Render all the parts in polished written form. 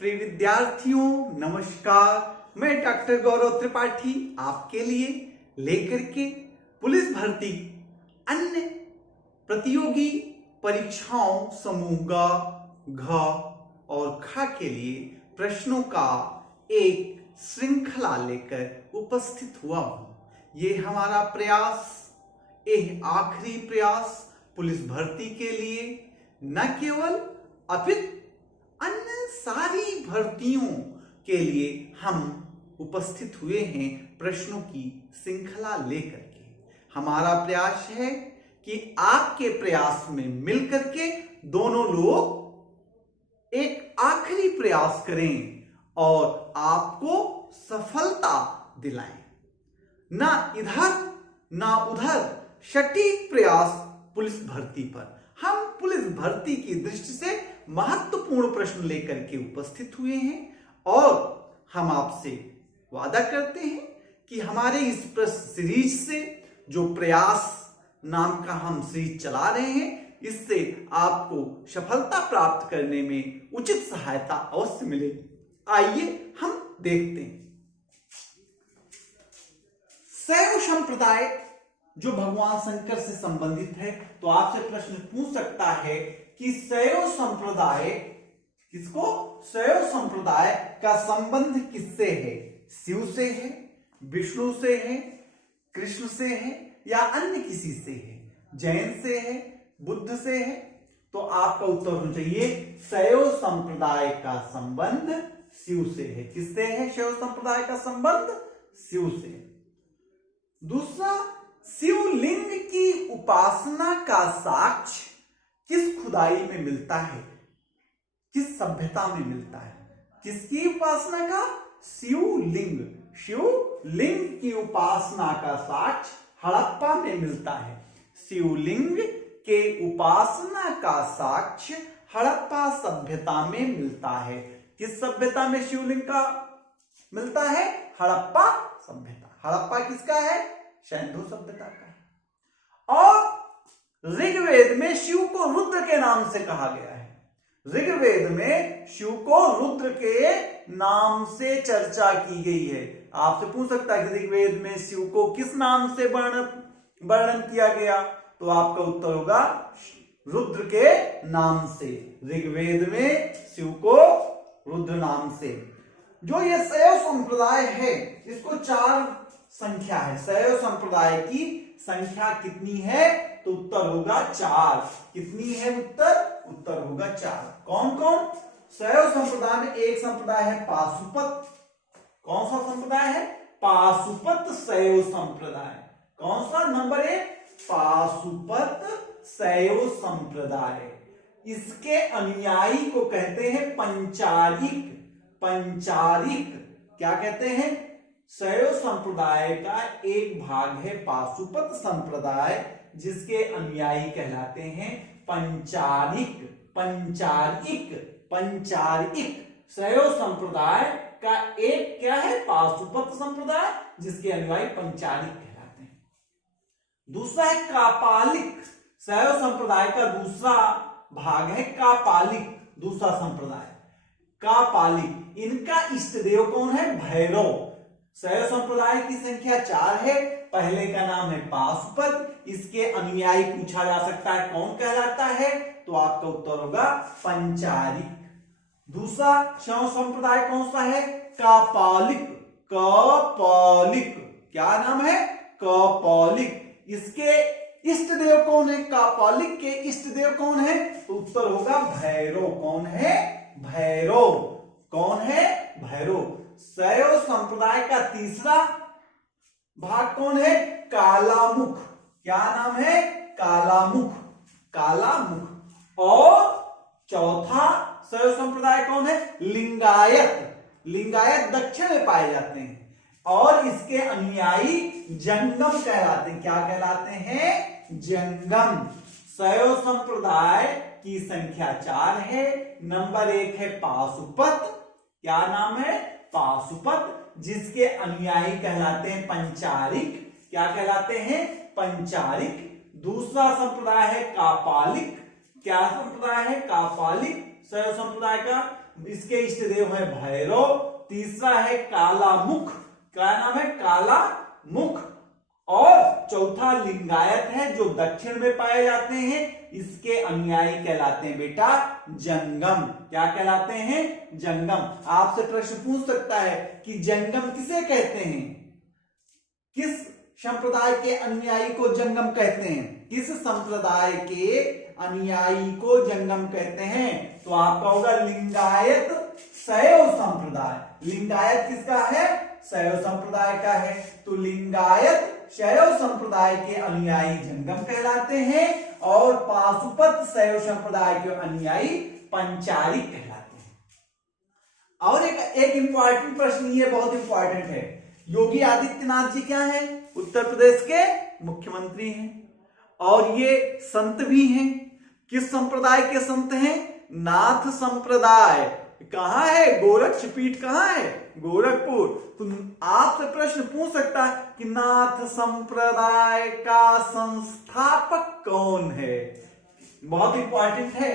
प्रिय विद्यार्थियों नमस्कार। मैं डॉक्टर गौरव त्रिपाठी आपके लिए लेकर के पुलिस भर्ती अन्य प्रतियोगी परीक्षाओं समूह ग, घ और ख के लिए प्रश्नों का एक श्रृंखला लेकर उपस्थित हुआ हूं। ये हमारा प्रयास, यह आखिरी प्रयास पुलिस भर्ती के लिए न केवल अपितु अन्य सारी भर्तियों के लिए हम उपस्थित हुए हैं प्रश्नों की श्रृंखला लेकर के। हमारा प्रयास है कि आपके प्रयास में मिलकर के दोनों लोग एक आखिरी प्रयास करें और आपको सफलता दिलाएं। ना इधर ना उधर, सटीक प्रयास पुलिस भर्ती पर। हम पुलिस भर्ती की दृष्टि से महत्वपूर्ण प्रश्न लेकर के उपस्थित हुए हैं और हम आपसे वादा करते हैं कि हमारे इस प्रश्न सीरीज से, जो प्रयास नाम का हम सीरीज चला रहे हैं, इससे आपको सफलता प्राप्त करने में उचित सहायता अवश्य मिलेगी। आइए हम देखते हैं। शैव संप्रदाय जो भगवान शंकर से संबंधित है, तो आपसे प्रश्न पूछ सकता है कि शैव संप्रदाय शैव संप्रदाय का संबंध किससे है? शिव से है, विष्णु से है, कृष्ण से है या अन्य किसी से है? जैन से है, बुद्ध से है? तो आपका उत्तर होना चाहिए शैव संप्रदाय का संबंध शिव से है। किससे है शैव संप्रदाय का संबंध? शिव से। दूसरा, शिवलिंग की उपासना का साक्ष्य किस खुदाई में मिलता है? किस सभ्यता में मिलता है? किसकी उपासना का? शिवलिंग। शिवलिंग की उपासना का साक्ष्य हड़प्पा में मिलता है। शिवलिंग के उपासना का साक्ष्य हड़प्पा सभ्यता में मिलता है। किस सभ्यता में शिवलिंग का मिलता है? हड़प्पा सभ्यता। हड़प्पा किसका है? सिंधु सभ्यता का है। और ऋग्वेद में शिव को रुद्र के नाम से कहा गया है। ऋग्वेद में शिव को रुद्र के नाम से चर्चा की गई है। आपसे पूछ सकता है कि ऋग्वेद में शिव को किस नाम से वर्णन किया गया? तो आपका उत्तर होगा रुद्र के नाम से। ऋग्वेद में शिव को रुद्र नाम से। जो ये शैव संप्रदाय है, इसको 4 संख्या है। शैव संप्रदाय की संख्या कितनी है? तो उत्तर होगा 4। कितनी है उत्तर? उत्तर होगा 4। कौन कौन? शैव संप्रदाय में एक संप्रदाय है पाशुपत। कौन सा संप्रदाय है? पाशुपत शैव संप्रदाय। कौन सा? नंबर 1 पाशुपत शैव संप्रदाय। इसके अनुयायी को कहते हैं पंचारिक। पंचारिक क्या कहते हैं? शैव संप्रदाय का एक भाग है पाशुपत संप्रदाय, जिसके अनुयायी कहलाते हैं पंचारिक। पंचारिक पंचारिक शैव संप्रदाय का एक क्या है? पाशुपत संप्रदाय, जिसके अनुयायी पंचारिक कहलाते हैं। दूसरा है कापालिक। शैव संप्रदाय का दूसरा भाग है कापालिक। दूसरा संप्रदाय कापालिक। इनका इष्ट देव कौन है? भैरव। शैव संप्रदाय की संख्या 4 है। पहले का नाम है पाशुपत। इसके अनुयायी पूछा जा सकता है कौन कहलाता है? तो आपका उत्तर होगा पंचारिक। दूसरा शैव संप्रदाय कौन सा है? कापालिक। कापालिक क्या नाम है? कापालिक। इसके इष्ट देव कौन है? कापालिक के इष्ट देव कौन है? तो उत्तर होगा भैरव। कौन है? भैरव। कौन है? भैरव। शैव संप्रदाय का तीसरा भाग कौन है? कालामुख। क्या नाम है? कालामुख। कालामुख। और चौथा शैव संप्रदाय कौन है? लिंगायत। लिंगायत दक्षिण में पाए जाते हैं और इसके अनुयायी जंगम कहलाते हैं। क्या कहलाते हैं? जंगम। शैव संप्रदाय की संख्या 4 है। नंबर 1 है पाशुपत। क्या नाम है? पाशुपत। जिसके अनुयायी कहलाते हैं पंचारिक। क्या कहलाते हैं? पंचारिक। दूसरा संप्रदाय है कापालिक। क्या संप्रदाय है? कापालिक। शैव संप्रदाय का। इसके इष्ट देव है भैरव। तीसरा है काला मुख, क्या नाम है, काला मुख। और चौथा लिंगायत है जो दक्षिण में पाए जाते हैं, इसके अनुयायी कहलाते हैं बेटा जंगम। क्या कहलाते हैं, जंगम। आपसे प्रश्न पूछ सकता है कि जंगम किसे कहते हैं, किस संप्रदाय के अनुयायी को जंगम कहते हैं, किस संप्रदाय के अनुयायी को जंगम कहते हैं, तो आपका होगा लिंगायत शैव संप्रदाय। लिंगायत किसका है, शैव संप्रदाय का है। तो लिंगायत शैव संप्रदाय के अनुयायी जंगम कहलाते हैं और पाशुपत शैव संप्रदाय के अनुयायी पंचारिक कहलाते हैं। और एक इंपॉर्टेंट प्रश्न, ये बहुत इंपॉर्टेंट है, योगी आदित्यनाथ जी क्या है, उत्तर प्रदेश के मुख्यमंत्री हैं और ये संत भी हैं। किस संप्रदाय के संत हैं, नाथ संप्रदाय। कहां है, गोरक्षपीठ कहां है, गोरखपुर। तो आपसे प्रश्न पूछ सकता है कि नाथ संप्रदाय का संस्थापक कौन है, बहुत इंपॉर्टेंट है।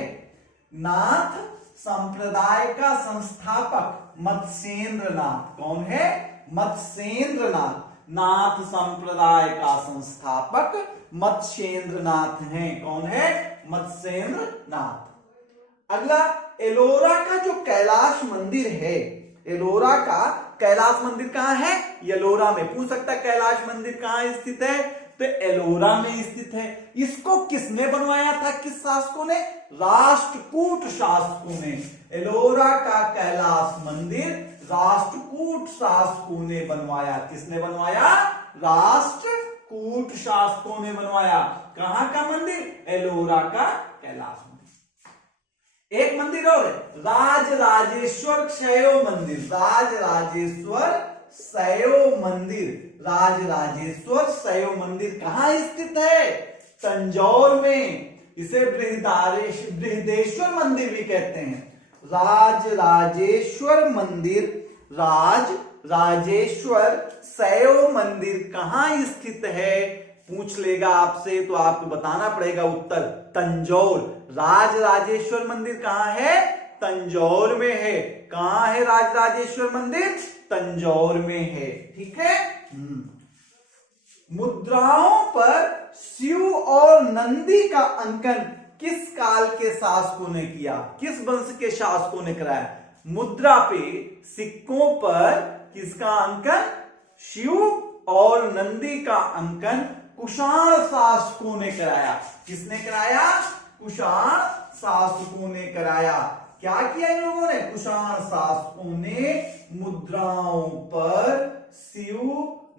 नाथ संप्रदाय का संस्थापक मत्स्येंद्रनाथ, कौन है, मत्स्येंद्रनाथ। नाथ संप्रदाय का संस्थापक मत्स्येंद्रनाथ हैं, कौन है, मत्स्येंद्रनाथ। अगला, एलोरा का जो कैलाश मंदिर है, एलोरा का कैलाश मंदिर कहां है, एलोरा में। पूछ सकता है कैलाश मंदिर कहां स्थित है, तो एलोरा में स्थित है। इसको किसने बनवाया था, किस शासकों ने, राष्ट्रकूट शासकों ने। एलोरा का कैलाश मंदिर राष्ट्रकूट शासकों ने बनवाया। किसने बनवाया, राष्ट्रकूट शासकों ने बनवाया। कहां का मंदिर, एलोरा का कैलाश मंदिर। एक मंदिर और है, राजराजेश्वर शैव मंदिर। राजराजेश्वर शैव मंदिर, राजराजेश्वर शैव मंदिर कहां स्थित है, तंजौर में। इसे बृहदेश्वर मंदिर भी कहते हैं। राजराजेश्वर मंदिर, राजराजेश्वर शैव मंदिर कहां स्थित है, पूछ लेगा आपसे तो आपको बताना पड़ेगा उत्तर, तंजौर। राजराजेश्वर मंदिर कहां है, तंजौर में है। कहां है राजराजेश्वर मंदिर, तंजौर में है। ठीक है। मुद्राओं पर शिव और नंदी का अंकन किस काल के शासकों ने किया, किस वंश के शासकों ने कराया। मुद्रा पे, सिक्कों पर किसका अंकन, शिव और नंदी का अंकन कुषाण शासकों ने कराया। किसने कराया, कुषाण शासकों ने कराया। क्या किया इन लोगों ने, कुषाण शासकों ने मुद्राओं पर शिव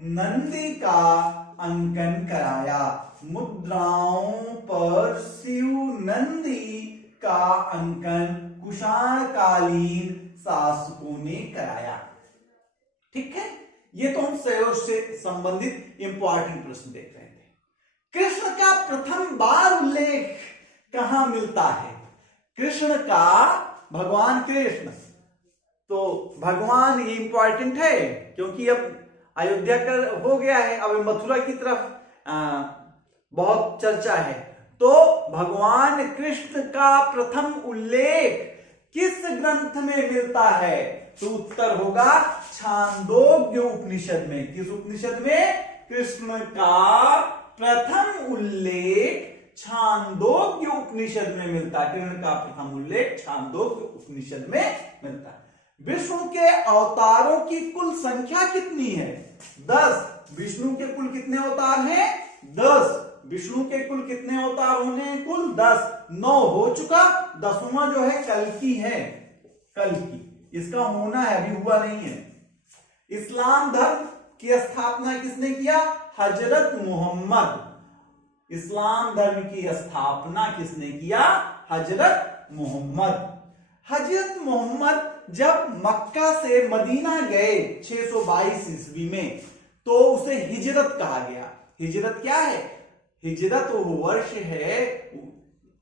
नंदी का अंकन कराया। मुद्राओं पर शिव नंदी का अंकन कुषाणकालीन शासकों ने कराया। ठीक है, ये तो हम शैव से संबंधित इंपॉर्टेंट प्रश्न देख रहे थे। कृष्ण का प्रथम बार उल्लेख कहां मिलता है, कृष्ण का, भगवान कृष्ण, तो भगवान ये इंपॉर्टेंट है क्योंकि अब अयोध्या का हो गया है, अब मथुरा की तरफ बहुत चर्चा है। तो भगवान कृष्ण का प्रथम उल्लेख किस ग्रंथ में मिलता है, तो उत्तर होगा छांदोग्य उपनिषद में। किस उपनिषद में, कृष्ण का प्रथम उल्लेख छांदोग्य उपनिषद में मिलता है। कृष्ण का प्रथम उल्लेख छांदोग्य उपनिषद में मिलता है। विष्णु के अवतारों की कुल संख्या कितनी है, 10। विष्णु के कुल कितने अवतार हैं, 10। विष्णु के कुल कितने अवतार होने, कुल 10। 9 हो चुका, 10वां जो है कल्कि है, कल्कि, इसका होना है, अभी हुआ नहीं है। इस्लाम धर्म की स्थापना किसने किया, हजरत मोहम्मद। इस्लाम धर्म की स्थापना किसने किया, हजरत मोहम्मद। हजरत मोहम्मद जब मक्का से मदीना गए 622 ईस्वी में, तो उसे हिजरत कहा गया। हिजरत क्या है, हिजरत वो वर्ष है,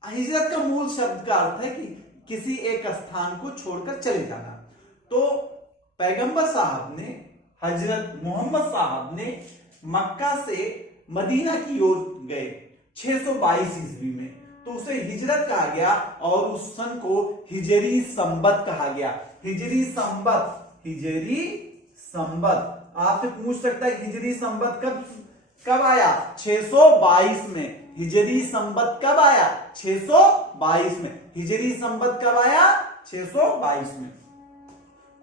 हिजरत का मूल शब्द का अर्थ है कि किसी एक स्थान को छोड़कर चले जाना। तो पैगंबर साहब ने, हजरत मोहम्मद साहब ने मक्का से मदीना की ओर गए 622 ईस्वी में। तो तो उसे हिजरत कहा गया और उस सन को हिजरी संबत कहा गया। हिजरी संबत, हिजरी संबत आपसे पूछ सकता है हिजरी संबत कब आया? 622 में। हिजरी संबत कब आया? 622 में। हिजरी संबत कब आया? 622 में।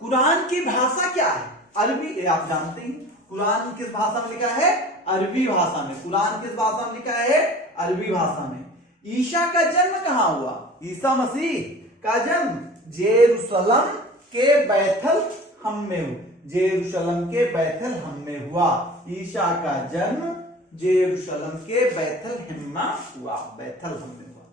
कुरान की भाषा क्या है? अरबी। ये आप जानते हैं कुरान किस भाषा में लिखा है? अरबी भाषा में। कुरान किस भाषा में लिखा है? अरबी भाषा में। ईसा का जन्म कहां हुआ? ईसा मसीह का जन्म जेरूशलम के बैतलहम में हुआ। जेरूशलम के बैतलहम में हुआ। ईसा का जन्म जेरूशलम के बैतलहम में हुआ। बैतलहम में हुआ।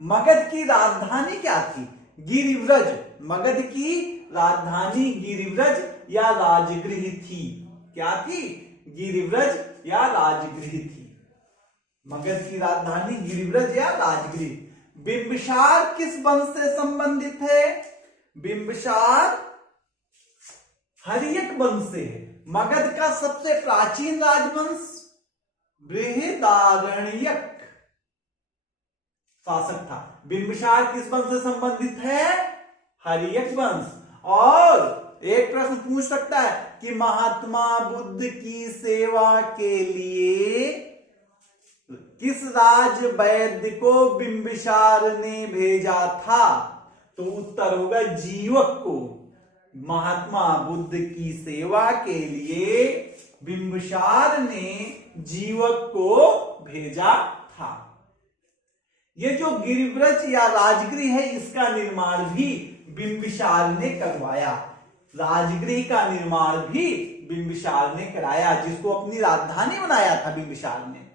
मगध की राजधानी क्या थी? गिरिव्रज। मगध की राजधानी गिरिव्रज या राजगृह थी। क्या थी? गिरिव्रज या राजगृह थी। मगध की राजधानी गिरिव्रज या राजगृह। बिंबिसार किस वंश से संबंधित है? बिंबिसार हर्यक वंश से है। मगध का सबसे प्राचीन राजवंश बृहदारण्यक शासक था। बिंबिसार किस वंश से संबंधित है? हर्यक वंश। और एक प्रश्न पूछ सकता है कि महात्मा बुद्ध की सेवा के लिए किस राज वैद्य को बिंबिसार ने भेजा था? तो उत्तर होगा जीवक को। महात्मा बुद्ध की सेवा के लिए बिंबिसार ने जीवक को भेजा था। ये जो गिरिव्रज या राजगृह है इसका निर्माण भी बिंबिसार ने करवाया। राजगृह का निर्माण भी बिंबिसार ने कराया, जिसको अपनी राजधानी बनाया था बिंबिसार ने।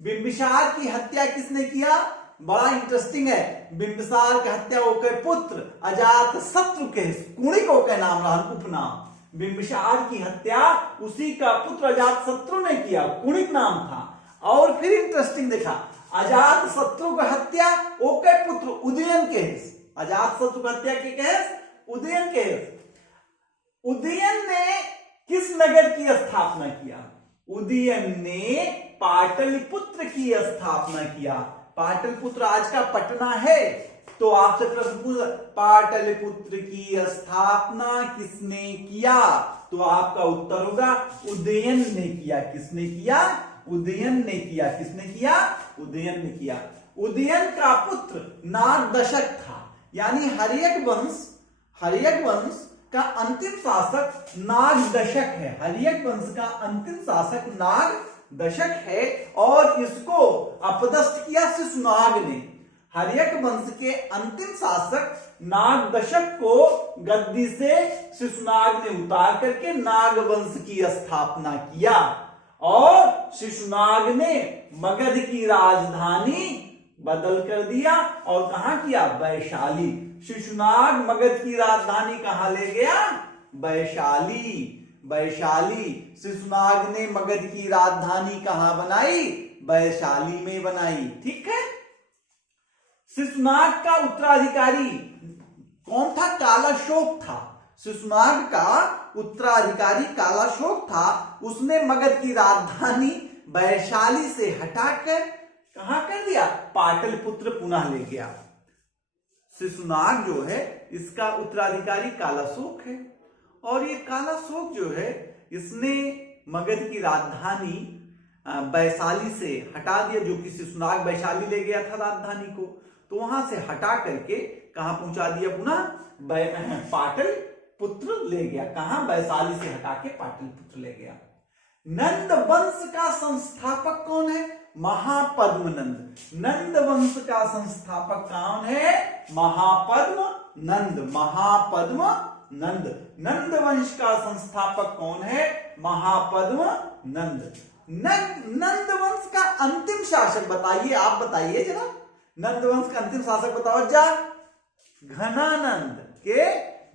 बिंबिसार की हत्या किसने किया? बड़ा इंटरेस्टिंग है। बिंबिसार की हत्या के पुत्र अजात शत्रु के, कुणिक के नाम रहा उपनाम। बिंबिसार की हत्या उसी का पुत्र अजात शत्रु ने किया, कुणिक नाम था। और फिर इंटरेस्टिंग देखा, अजात शत्रु की हत्या ओके पुत्र उदयन के। अजात शत्रु की हत्या के केस उदयन के। उदयन ने किस नगर की स्थापना किया? उदयन ने पाटलिपुत्र की स्थापना किया। पाटलिपुत्र आज का पटना है। तो आपसे प्रश्न पूछा पाटलिपुत्र की स्थापना किसने किया? तो आपका उत्तर होगा उदयन ने किया। किसने किया? उदयन ने किया। किसने किया? उदयन ने किया। उदयन का पुत्र नागदशक था। यानी हर्यक वंश का अंतिम शासक नागदशक है। हर्यक वंश का अंतिम शासक नागदशक है और इसको अपदस्थ किया शिशुनाग ने। हर्यक वंश के अंतिम शासक नागदशक को गद्दी से शिशुनाग ने उतार करके नागवंश की स्थापना किया और शिशुनाग ने मगध की राजधानी बदल कर दिया और कहां किया? वैशाली। शिशुनाग मगध की राजधानी कहां ले गया? वैशाली। वैशाली। शिशुनाग ने मगध की राजधानी कहां बनाई? वैशाली में बनाई। ठीक है। शिशुनाग का उत्तराधिकारी कौन था? कालाशोक था। शिशुनाग का उत्तराधिकारी कालाशोक था। उसने मगध की राजधानी वैशाली से हटाकर कहां कर दिया? पाटलिपुत्र पुनः ले गया। शिशुनाग जो है इसका उत्तराधिकारी कालाशोक है और ये कालाशोक जो है इसने मगध की राजधानी वैशाली से हटा दिया, जो कि शिशुनाग वैशाली ले गया था राजधानी को, तो वहां से हटा करके कहां पहुंचा दिया? पुनः पाटलिपुत्र ले गया। कहां? वैशाली से हटा के पाटलिपुत्र ले गया। नंद वंश का संस्थापक कौन है? महापद्म नंद। नंद वंश का संस्थापक कौन है? महापद्म नंद। महापद्म नंद। नंद वंश का संस्थापक कौन है? महापद्म नंद। नंद वंश का अंतिम शासक बताइए। आप बताइए जरा, नंद वंश का अंतिम शासक बताओ जा। घनानंद के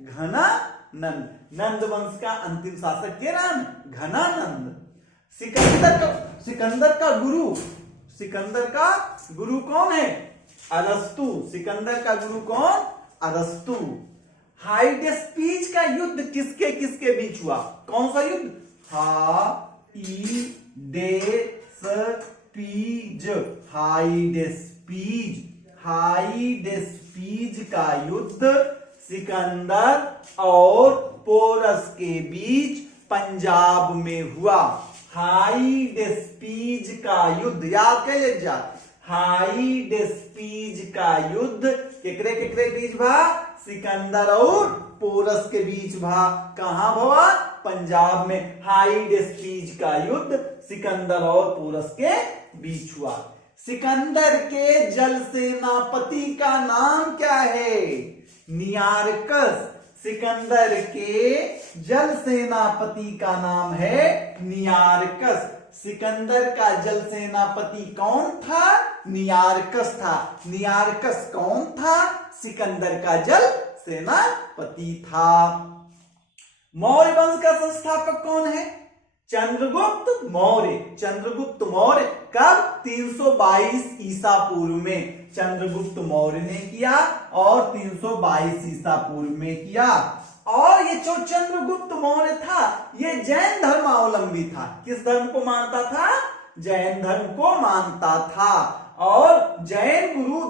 घनानंद। नंद वंश का अंतिम शासक के नाम घनानंद। सिकंदर का गुरु कौन है? अरस्तु। सिकंदर का गुरु कौन? अरस्तु। हाइडेस्पीज का युद्ध किसके किसके बीच हुआ? कौन सा युद्ध? हाइडेस्पीज। हाइडेस्पीज हाइडेस्पीज का युद्ध सिकंदर और पोरस के बीच पंजाब में हुआ। हाइडेस्पीज का युद्ध याद कर लीजिए। हाइडेस्पीज का युद्ध केकरे केकरे बीच भा? सिकंदर और पोरस के बीच भा। कहां भवा? पंजाब में। हाइडेस्पीज का युद्ध सिकंदर और पोरस के बीच हुआ। सिकंदर के जल सेनापति का नाम क्या है? नियारकस। सिकंदर के जल सेनापति का नाम है नियारकस। सिकंदर का जल सेनापति कौन था? नियारकस था। नियारकस कौन था? सिकंदर का जल सेनापति था। मौर्य वंश का संस्थापक कौन है? चंद्रगुप्त मौर्य। चंद्रगुप्त मौर्य कब? 322 ईसा पूर्व में चंद्रगुप्त मौर्य ने किया और 322 ईसा पूर्व में किया। और ये जो चंद्रगुप्त मौर्य था ये जैन धर्मावलंबी था। किस धर्म को मानता था? जैन धर्म को मानता था। और जैन गुरु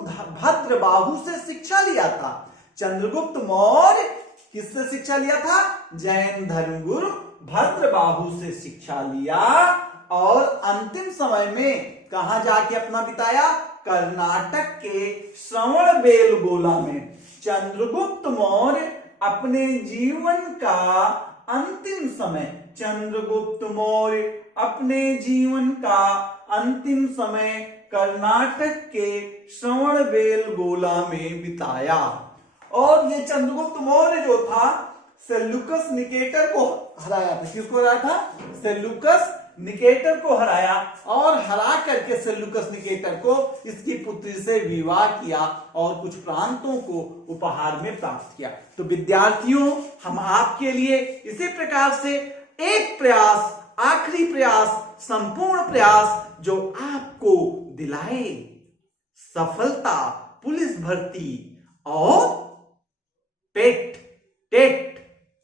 भद्रबाहु से शिक्षा लिया था। चंद्रगुप्त मौर्य किससे शिक्षा लिया था? जैन धर्म गुरु भद्रबाहु से शिक्षा लिया। और अंतिम समय में कहां जाके अपना बिताया? कर्नाटक के श्रवणबेलगोला में। चंद्रगुप्त मौर्य अपने जीवन का अंतिम समय, चंद्रगुप्त मौर्य अपने जीवन का अंतिम समय कर्नाटक के श्रवणबेलगोला में बिताया। और ये चंद्रगुप्त मौर्य जो था सेल्यूकस निकेटर को हराया था। किसको हराया था? सेल्यूकस निकेटर को हराया। और हरा करके सेल्यूकस निकेटर को इसकी पुत्री से विवाह किया और कुछ प्रांतों को उपहार में प्राप्त किया। तो विद्यार्थियों, हम आपके लिए इसी प्रकार से एक प्रयास, आखिरी प्रयास, संपूर्ण प्रयास जो आपको दिलाए सफलता, पुलिस भर्ती और पेट, टेट,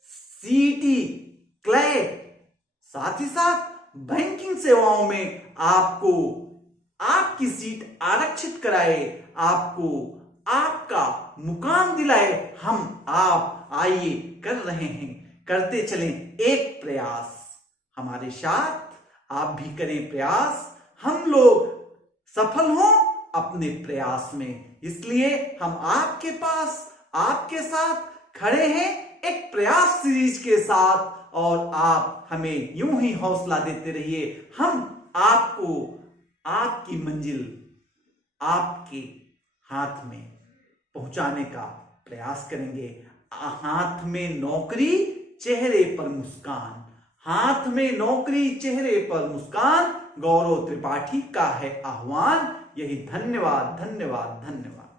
सीटी, क्लैट, साथ ही साथ बैंकिंग सेवाओं में आपको आपकी सीट आरक्षित कराए, आपको आपका मुकाम दिलाए। हम आप आइए कर रहे हैं, करते चलें एक प्रयास। हमारे साथ आप भी करें प्रयास, हम लोग सफल हों अपने प्रयास में। इसलिए हम आपके पास, आपके साथ खड़े हैं एक प्रयास सीरीज के साथ। और आप हमें यूं ही हौसला देते रहिए। हम आपको आपकी मंजिल आपके हाथ में पहुंचाने का प्रयास करेंगे। हाथ में नौकरी, चेहरे पर मुस्कान। हाथ में नौकरी, चेहरे पर मुस्कान, गौरव त्रिपाठी का है आह्वान। यही धन्यवाद, धन्यवाद, धन्यवाद।